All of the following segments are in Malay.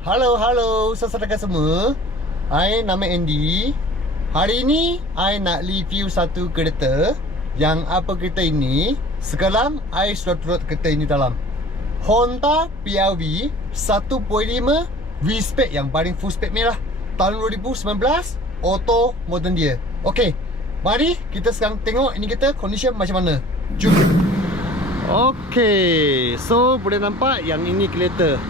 Halo, halo saudara semua. I nama Andy. Hari ini I nak review satu kereta yang apa kereta ini sekarang I sudah turut kereta ini dalam Honda PRV 1.5 V-Spec yang paling full spec merah tahun 2019 auto modern dia. Okey. Mari kita sekarang tengok ini kita condition macam mana. Jom. Okey, so boleh nampak yang ini kereta.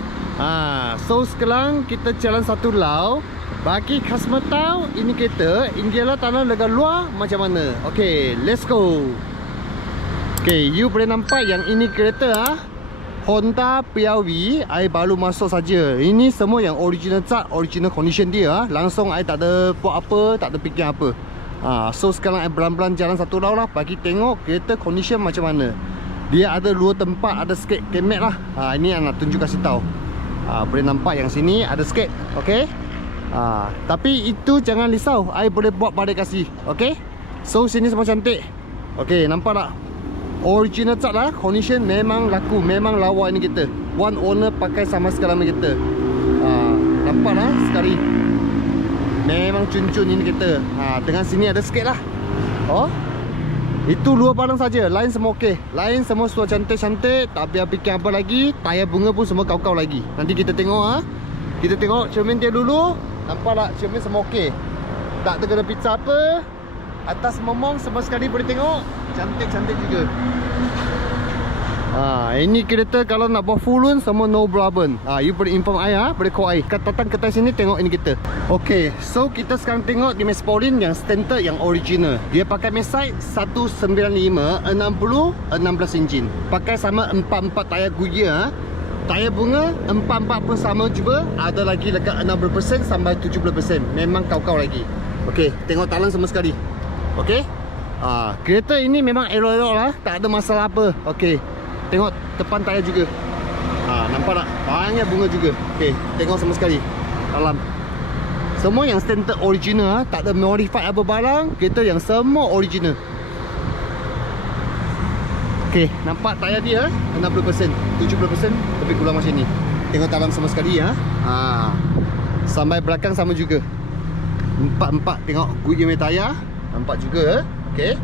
Ha, so sekarang kita jalan satu lau. Bagi customer tahu ini kereta, ini adalah tanah lega luar macam mana. Okey, let's go. Okey, you boleh nampak yang ini kereta ah. Honda PRV I baru masuk saja. Ini semua yang original cat, original condition dia ah. Langsung I tak ada buat apa, tak ada fikir apa. Ha, so sekarang I belan-belan jalan satu lau lah bagi tengok kereta condition macam mana. Dia ada dua tempat Ada sikit kemet lah ha, Ini yang nak tunjuk kasih tahu ha, Boleh nampak yang sini Ada sikit Okay ha, Tapi itu jangan risau I boleh buat balik kasih Okay So sini semua cantik. Okay nampak tak? Original cat lah Condition memang laku Memang lawa ini kita. One owner pakai sama sekarang kita. Ha, Nampak lah sekali? Memang cun-cun ini kita. Ha, Dengan sini ada sikit lah. Oh itu luar palang saja. Lain semua okey. Lain semua sudah cantik-cantik. Tak payah fikir apa lagi. Tayar bunga pun semua kau-kau lagi. Nanti kita tengok ha. Kita tengok cermin dia dulu. Nampak tak cermin semua okey. Tak terkena pizza apa. Atas momong semua sekali boleh tengok. Cantik-cantik juga. Ha, ini kereta kalau nak buat full loan semua no problem. Ha, you boleh inform I ha, boleh call I. Kat datang kedai sini tengok ini kita. Okay, so kita sekarang tengok di Mesporin yang standard yang original. Dia pakai Mesite 195 60 16 enjin. Pakai sama 44 tayar Goodyear. Ha. Tayar bunga 44 pun sama juga. Ada lagi dekat 60% sampai 70%. Memang kau-kau lagi. Okay, tengok talan semua sekali. Okay. Ha, kereta ini memang elok-elok lah. Tak ada masalah apa. Okay. Tengok depan tayar juga. Ha, Nampak tak? Banyak bunga juga. Okay, tengok sama sekali. Dalam Semua yang standard original ha? Tak ada modified apa barang Kereta yang semua original. Okay, nampak tayar dia 60% 70% Lebih kurang macam ni. Tengok dalam sama sekali ha? Ha. Sampai belakang sama juga. Empat-empat Tengok Goodyear tayar Nampak juga Okay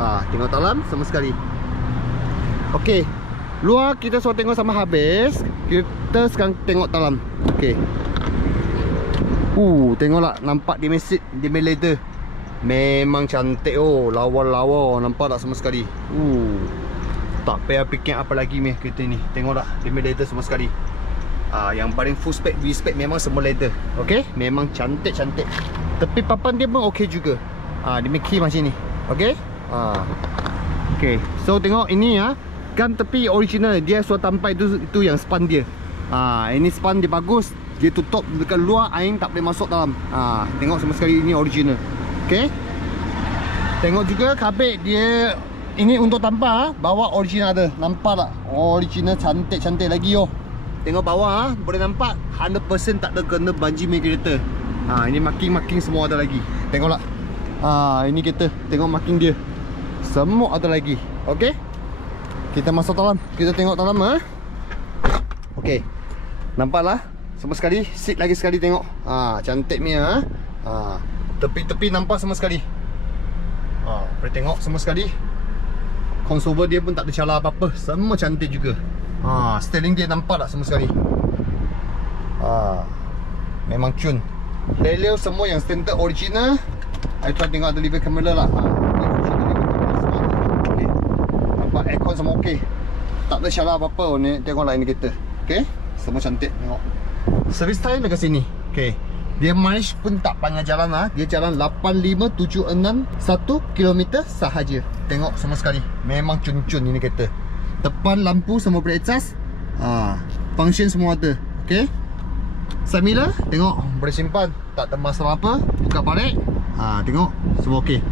ha, Tengok dalam sama sekali. Okay Luar kita sudah tengok sama habis. Kita sekarang tengok dalam. Okay Uh, tengoklah nampak dia mesit Dia main leather Memang cantik oh. Lawa-lawa Nampak tak sama sekali? Uh, Tak payah fikir apa lagi meh kereta ni. Tengok tak Dia main leather semua sekali? Ah, Yang paling full spec V-spec memang semua leather. Okay Memang cantik-cantik. Tepi papan dia pun okay juga. Ah, Dia main key macam ni. Okay ah. Okay So tengok ini ya Kan tepi original Dia sudah tampai itu itu yang span dia. Ha, Ini span dia bagus Dia tutup dekat luar Air tak boleh masuk dalam. Ha, Tengok sama sekali ini original. Okay Tengok juga kabel dia Ini untuk tampar Bawah original ada. Nampak tak? Original cantik-cantik lagi yo. Tengok bawah ha? Boleh nampak? 100% tak ada kena banji main kereta. Ha, Ini marking-marking semua ada lagi. Tengoklah. Ha, Ini kereta. Tengok marking dia. Semua ada lagi. Okay kita masuk dalam Kita tengok dalam ha? Okay Nampaklah Semua sekali Seat lagi sekali tengok. Ha, Cantik ni ha? ha. Tepi-tepi nampak semua sekali. Ha, Boleh tengok semua sekali. Consover dia pun tak ada calar apa-apa. Semua cantik juga. Ha, Styling dia nampak tak semua sekali? Ha, Memang cun. Leleo semua yang standard original. I try tengok ada liver camera lah. Ha aircon semua okey. Tak ada syarat apa-apa ni. Tengoklah ini kita. Okey. Semua cantik tengok. Service time dekat sini. Okey. Dia mileage pun tak panjang jalan lah. Dia jalan 8576 1 km sahaja. Tengok semua sekali. Memang cun-cun ini kereta. Depan lampu semua boleh adjust. Ha, function semua ada. Okey. Mirror, tengok boleh simpan. Tak ada masalah apa. Buka balik. Ha, tengok semua okey.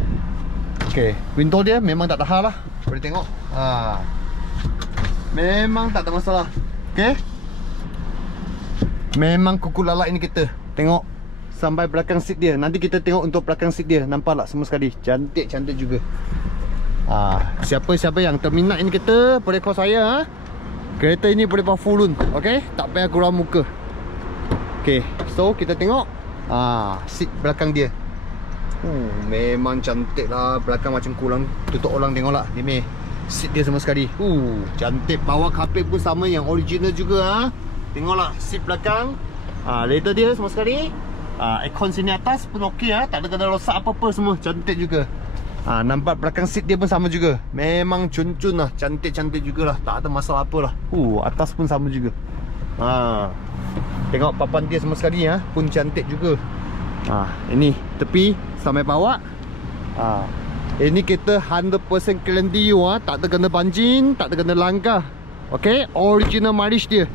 Okey, window dia memang tak ada hal lah. Boleh tengok. Ha. Memang tak ada masalah. Okey. Memang kuku lalak ini kita. Tengok sampai belakang seat dia. Nanti kita tengok untuk belakang seat dia. Nampak tak semua sekali. Cantik-cantik juga. Ha, siapa-siapa yang terminat ini kita boleh call saya ha. Kereta ini boleh bawa full loan. Okey, tak payah kurang muka. Okay, so kita tengok ah seat belakang dia. Uh, memang cantik lah. Belakang macam kurang tutup orang tengok lah. Ni meh. Seat dia sama sekali. Uh, cantik. Bawa kapit pun sama. Yang original juga ha? tengoklah seat belakang. Ah leather dia sama sekali. Ah aircon sini atas pun okey ah tak ada kena rosak apa-apa semua. Cantik juga. Ah nampak belakang seat dia pun sama juga. Memang cun-cun lah. Cantik-cantik jugalah tak ada masalah apa lah. Uh atas pun sama juga. Ah tengok papan dia sama sekali ah pun cantik juga. Ah, ini tepi sampai bawah. Ah. Ini kita 100% guarantee you ah, tak terkena banjir, tak terkena langkah. Okey, original mileage dia.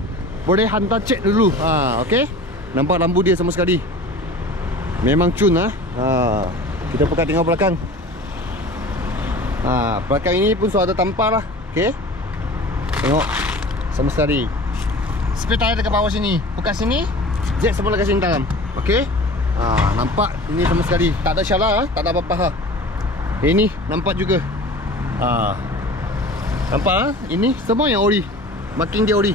Boleh hantar cek dulu. Ha, okey. Nampak lampu dia sama sekali. Memang cun ah. Ha. Kita buka tengok belakang. Ha, belakang ini pun sudah ada tampar lah. Okey. Tengok sama sekali. Spare tire dekat bawah sini. Buka sini. Jet semua dekat sini dalam. Okey. Ha, nampak ini sama sekali tak ada syalah ha? tak ada apa-apa ha. Ini nampak juga. Ha. Nampak ha? Ini semua yang ori. Marking dia ori.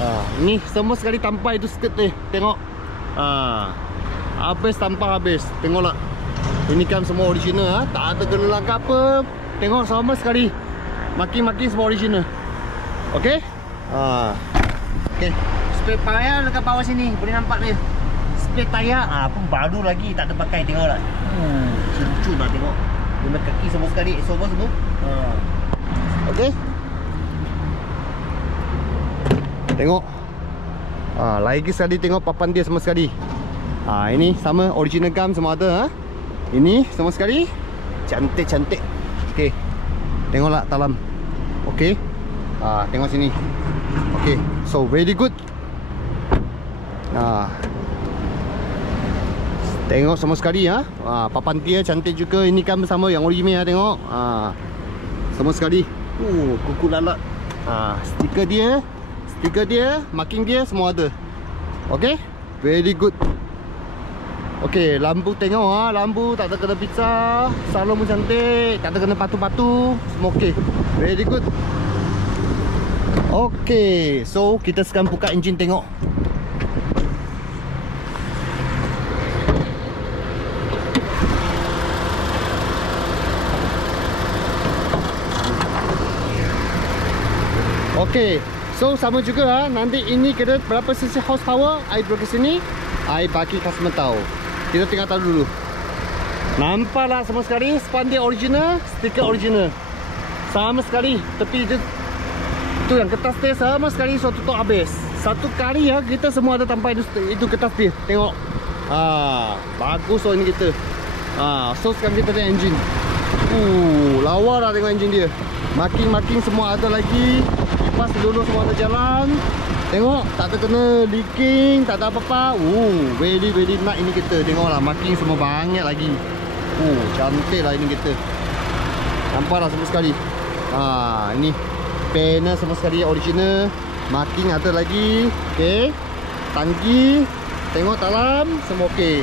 Ha, ini semua sekali tanpa itu skirt ni. Tengok. Ha. Habis tanpa habis. Tengoklah. Ini kan semua original ha? Tak ada kena langkah apa. Tengok sama sekali. Marking-marking semua original. Okey? Ha. Okey. Spare tire dekat bawah sini. Boleh nampak ni. Spare tire ah pun baru lagi tak ada pakai tengok lah. Hmm, lucu lah tengok. Guna kaki semua sekali, semua semua. Ha. Okey. Tengok. Ah, lagi sekali tengok papan dia semua sekali. Ah, ini sama original gum semua ada ha. Ini semua sekali cantik-cantik. Okey. Tengoklah dalam. Okey. Ah, tengok sini. Okey. So very good. Ah. Tengok semua sekali ha. Ah, papan dia cantik juga. Ini kan bersama yang original ha, tengok. Ah. Semua sekali. Uh, kuku lalat. Ah, stiker dia, stiker dia, marking dia semua ada. Okey? Very good. Okey, lampu tengok ha, lampu tak ada kena pizza, salon pun cantik, tak ada kena patu-patu, semua okey. Very good. Okey, so kita sekarang buka enjin tengok. Okey. So sama juga ha. Nanti ini kira berapa cc horsepower I beri ke sini. I bagi customer tahu. Kita tengok tahu dulu. Nampaklah semua sekali span dia original, stiker original. Sama sekali tepi itu tu yang kertas dia sama sekali so tutup habis. Satu kali ya kita semua ada tanpa itu, itu kertas dia. Tengok. Ah, bagus so ini kita. Ah, so sekarang kita ada engine. Uh, lawa lah tengok engine dia. Marking-marking semua ada lagi. Kipas dulu semua ada jalan. Tengok, tak ada kena leaking, tak ada apa-apa. Uh, very very nice ini kita. Tengoklah marking semua banyak lagi. Uh, cantik lah ini kita. Nampaklah semua sekali. Ha, ini panel semua sekali original. Marking ada lagi. Okey. Tangki. Tengok dalam semua okey.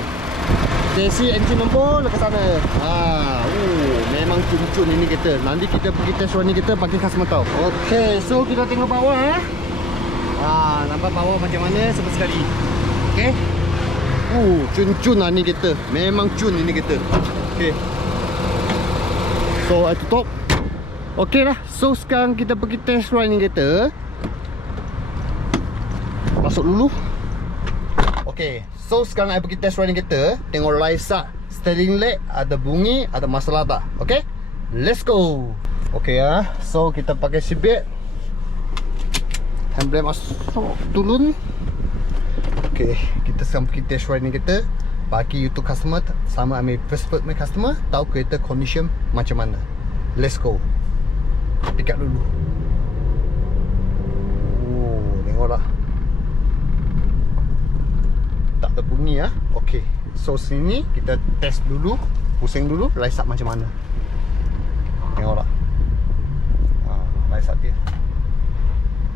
Chassis engine nombor dekat sana. Ha, uh, memang cun-cun ini kita. Nanti kita pergi test ni kita bagi customer tahu. Okey, so kita tengok bawah eh. Ha, nampak bawah macam mana semua sekali. Okey. Uh, cun-cun lah ni kita. Memang cun ini kita. Okey. So, I tutup. Okey lah. So, sekarang kita pergi test run ni kita. Masuk dulu. Okey. So, sekarang I pergi test run ni kita. Tengok Raisa. Leg ada bunyi, ada masalah tak? Okey. Let's go. Okey ah. So, kita pakai seatbelt. Handbrake masuk turun. Okey, kita sekarang pergi test ride ni kita bagi YouTube customer sama ambil first my customer tahu kereta condition macam mana. Let's go. Pick up dulu. Oh, tengoklah. Tak ada bunyi ah. Okey. So sini kita test dulu, pusing dulu rise up macam mana. Tengoklah. Ha, rise up dia.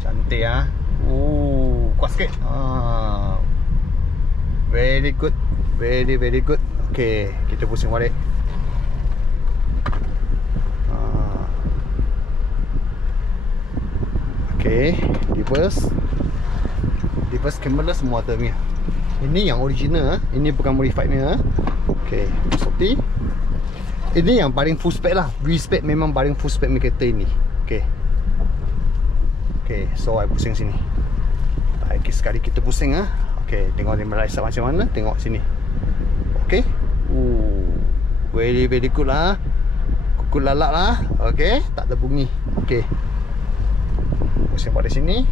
Cantik ah. Oh, kuat sikit. Ah. Very good. Very very good. Okay, kita pusing balik. Ah. Okay, reverse. Reverse camera semua ni Ini yang original ah. Ini bukan modified ni ah. Okay Seperti Ini yang paling full spec lah. Respect memang paling full spec ni kereta ini. Okay. Okay So I pusing sini. Lagi sekali kita pusing ah. Okay Tengok dia merasa macam mana Tengok sini. Okay. Ooh, Very very good lah. Kuku lalak lah. Okay Tak ada bunyi Okay. Pusing pada sini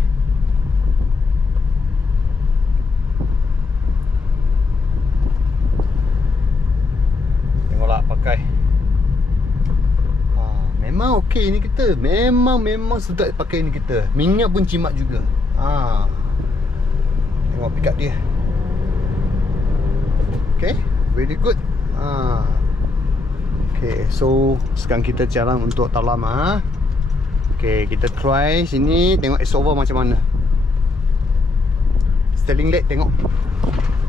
Tengoklah pakai ha, Memang okey ni kita Memang memang sedap pakai ni kita Minyak pun cimat juga ha. Tengok pick up dia Okay Very good ha. Okay so Sekarang kita jalan untuk talam ha. Okay kita try sini Tengok S-over macam mana Sterling leg tengok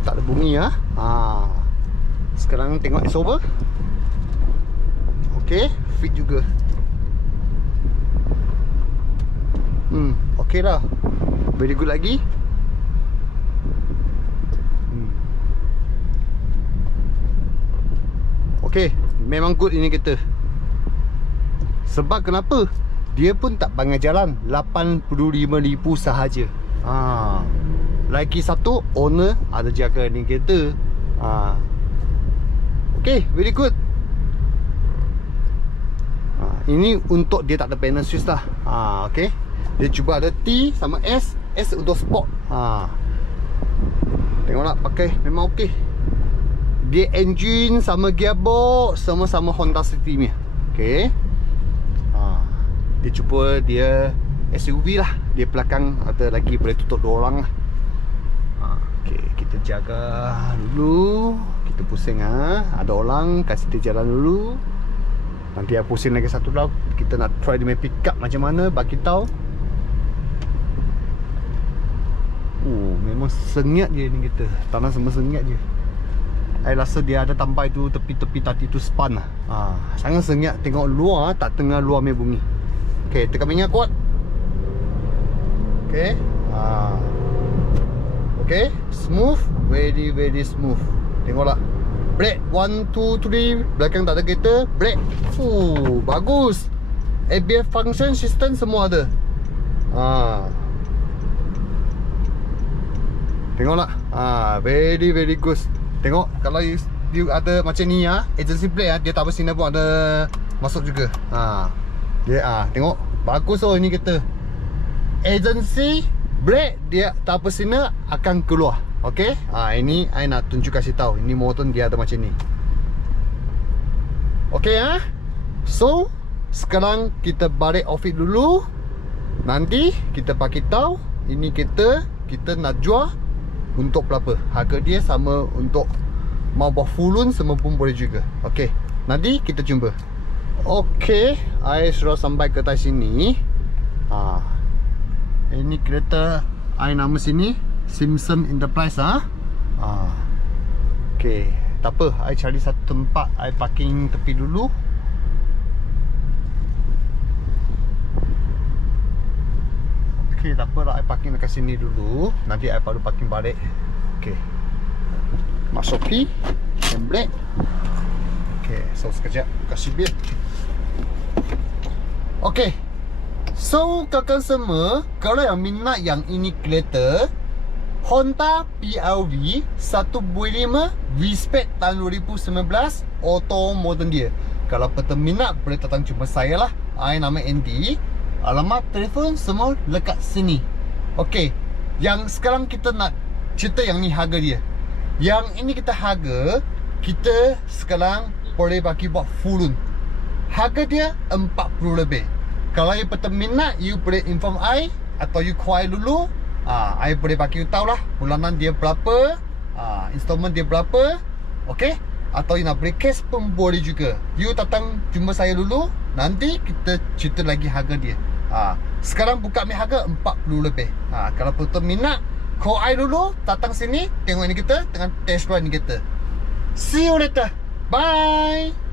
Tak ada bunyi ha. ha. Sekarang tengok S-over Okay Fit juga Hmm Okay lah Very good lagi hmm. Okay Memang good ini kita Sebab kenapa Dia pun tak bangai jalan RM85,000 sahaja ha. Lagi satu Owner ada jaga ni kereta ha. Okay, very good. Ha, ini untuk dia tak ada panel switch lah. Ha, okay. Dia cuba ada T sama S. S untuk sport. Ha. Tengok nak pakai. Memang okay. Gear engine sama gearbox. Sama-sama Honda City ni. Okay. Ha. Dia cuba dia SUV lah. Dia belakang ada lagi boleh tutup dua orang lah. Ha, okay, kita jaga dulu. Kita pusing ah. Ha. Ada orang kasih dia jalan dulu. Nanti aku pusing lagi satu lap. Kita nak try dia punya pick up macam mana bagi tahu. Oh, memang sengit je ni kita. Tanah semua sengit je. I rasa dia ada tambah itu tepi-tepi tadi tu span lah. Ha, sangat sengit tengok luar tak tengah luar punya bunyi. Okey, tekan minyak kuat. Okey. Ha. Okay Smooth Very very smooth Tengoklah Brake 1, 2, 3 Belakang tak ada kereta Brake Fuh Bagus ABS function system semua ada ha. Tengoklah ha, Very very good Tengok Kalau you, you ada macam ni ya, Agency plate ya, Dia tak bersinar pun ada Masuk juga ha. Dia ah ha, Tengok Bagus oh ini kereta Agency brake dia tak apa sina akan keluar. Okey? Ha ini I nak tunjuk kasih tahu. Ini motor dia ada macam ni. Okey ah. Ha? So, sekarang kita balik office dulu. Nanti kita pakai tahu ini kita kita nak jual untuk berapa. Harga dia sama untuk mau buat fullun semua pun boleh juga. Okey. Nanti kita jumpa. Okey, I sudah sampai ke atas sini. Ah, ini kereta I nama sini Simpson Enterprise ah. Ha? ha. Okey, tak apa, I cari satu tempat I parking tepi dulu. Okey, tak apa lah I parking dekat sini dulu. Nanti I baru parking balik. Okey. Masuk key, handbrake. Okey, so sekejap kasih bil. Okey. So, kakak semua, kalau yang minat yang ini kereta Honda PRV 1.5 V-Spec tahun 2019 Auto modern dia Kalau peta minat, boleh datang jumpa saya lah I nama Andy Alamat telefon semua lekat sini. Okay Yang sekarang kita nak cerita yang ni harga dia. Yang ini kita harga Kita sekarang boleh bagi buat full Harga dia 40 lebih. Kalau you betul minat You boleh inform I Atau you call I dulu. Ah, I boleh bagi you tahu lah Bulanan dia berapa ah, Installment dia berapa Okay Atau you nak beli cash pun boleh juga. You datang jumpa saya dulu Nanti kita cerita lagi harga dia ah, Sekarang buka mi harga 40 lebih. Ah, Kalau betul minat Call I dulu Datang sini Tengok ini kita Dengan test drive ini kita. See you later. Bye